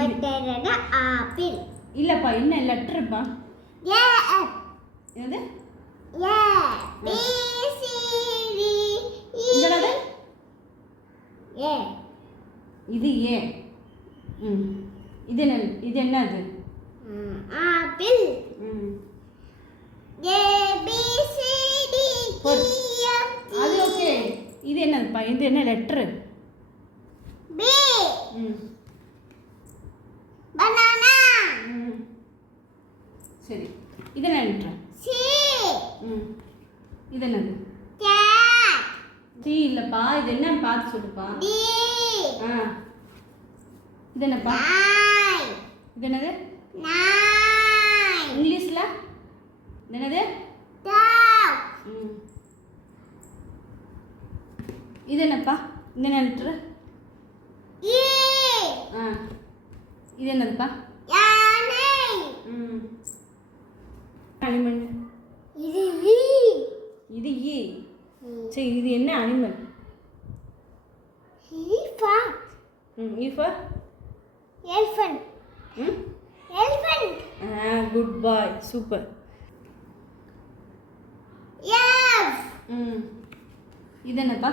பட்டரன apple. இல்லைப்பா என்ன லெட்டருப்பா? ஏ என்னது? A B C D E. என்னது? ஏ. இது ஏ. ம். இது என்ன இது என்னது? ஆப்பிள். ம். A B C D. E F அது ஓகே. இது என்னதுப்பா? இது என்ன லெட்டரு சரி. இதென்ன லெட்டர் சி. ம். இதென்னது கேட் டி இல்லப்பா. இது என்ன? பார்த்து சொல்லுப்பா. டி. ஆ. இதென்னப்பா? நாய். இதென்னது? நாய். இங்கிலீஷ்ல? என்னது டாக். ம். இதென்னப்பா? என்ன லெட்டர் இ ஆ. இதென்னதுப்பா? அனிமல் இது ஈ. இது ஈ. சரி இது என்ன அனிமல் elephant. ம் ஈ ஃபார் elephant. ம்? Elephant. ஆ குட் பாய் சூப்பர் F ம். இது என்னப்பா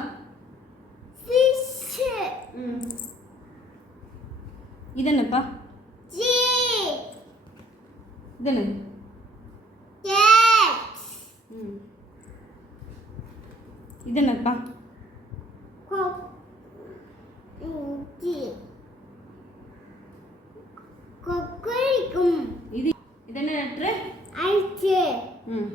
fish. ம். இது என்னப்பா G இது ம் இது என்னப்பா? கொக்கரிக்கும் இது இது என்ன லெட்ரு? ஐச்சு ம்.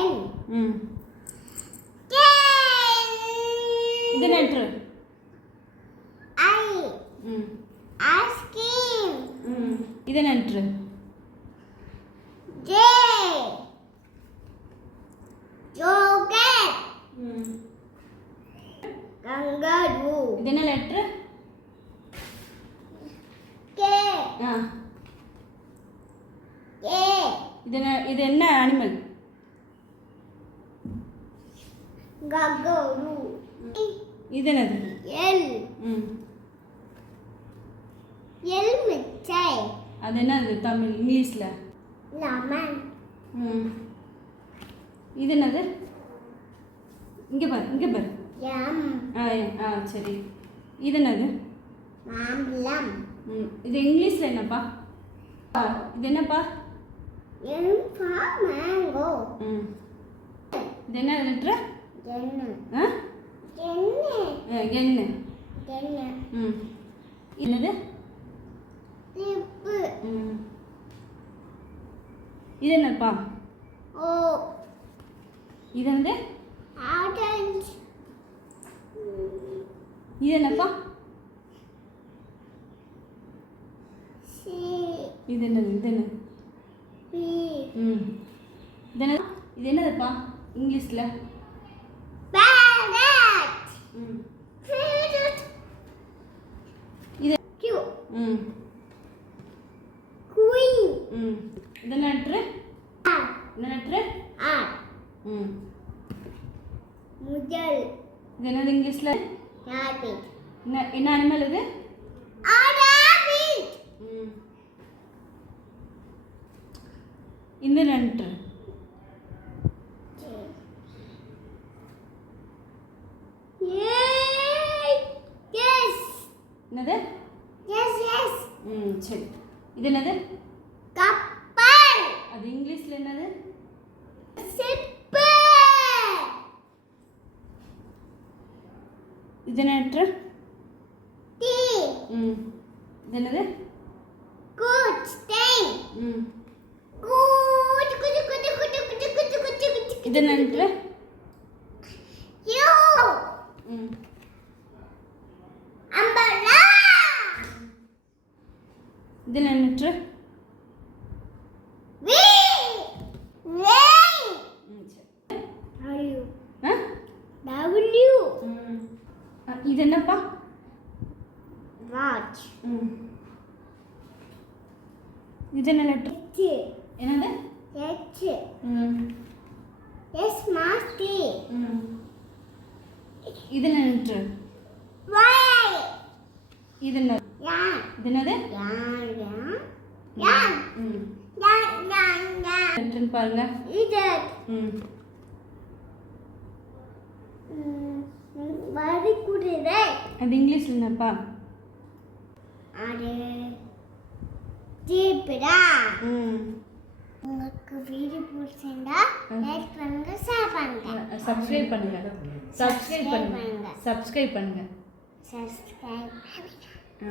N ம். இது என்ன லெட்ரு? I ம். cream ம். இது என்ன லெட்ரு? ஜே ஜோகர் கங்கரு இது என்ன லெட்டர் கே ஆ. கே இது என்ன இது என்ன அனிமல் கங்கரு இது என்னது? எல் ம். எல் மிச்சை. அது என்னது தமிழ் இங்கிலீஷில்? லெமன். ம். இது என்னது? இங்கே பாரு இங்கே பாரு. எம். ஆ ஆ சரி. இது என்னது? மாம்பழம். ம். இது இங்கிலீஷில் என்னப்பா? இது என்னப்பா? எலும்பா மேங்கோ. ம். இது என்ன லெட்ரு? என்ன ஆ? ஆ, என்ன என்ன ம். என்னது? லிப்பு. ம். இது என்னப்பா? ஓ. இது என்னது? ஆரஞ்சு. இது என்னப்பா? சி. இது என்னது? இது என்னது பி. ம். இது என்னது இது என்னதுப்பா? இங்கிலீஷில் பேரட் ம் பேரட் இது கியூ ம் குயின் ம் இது என்ன லெட்ரு ஆ என்ன லெட்ரு ஆ. ம். முதல். இது என்னது இங்கிலீஷில்? ராபிட் என்ன என்ன அனிமல் இது? ராபிட் ம். இந்த! Yes! என்னது? Yes, yes! ம் சரி. இது என்னது கப்பல் அது இங்கிலீஷில் என்னது சிப்பு இது என்ன லெட்ரு டீ ம் இது என்னது குட் ஸ்டெயின் ம் good good good good good good good good இது என்ன லெட்ரு யூ ம் அம்பரா இது என்ன லெட்ரு இது என்னப்பா வாட்ச் இது என்ன லெட்டர் ஹெச் என்னது? ஹெச் எஸ் மாஸ்டி இது என்ன லெட்டர் வாய் இது என்ன? யா இது என்னது? யா யா யா யா லெட்டர் பாருங்க. இது ம். அது இங்கிலீஷ்ல என்னப்பா? அது ம். உங்களுக்கு வீடியோ பிடிச்சிருந்தா லைக் பண்ணுங்க ஷேர் பண்ணுங்க சப்ஸ்கிரைப் பண்ணுங்க. சப்ஸ்கிரைப் பண்ணுங்க. சப்ஸ்கிரைப் பண்ணுங்க. சப்ஸ்கிரைப் பண்ணுங்க. ஆ.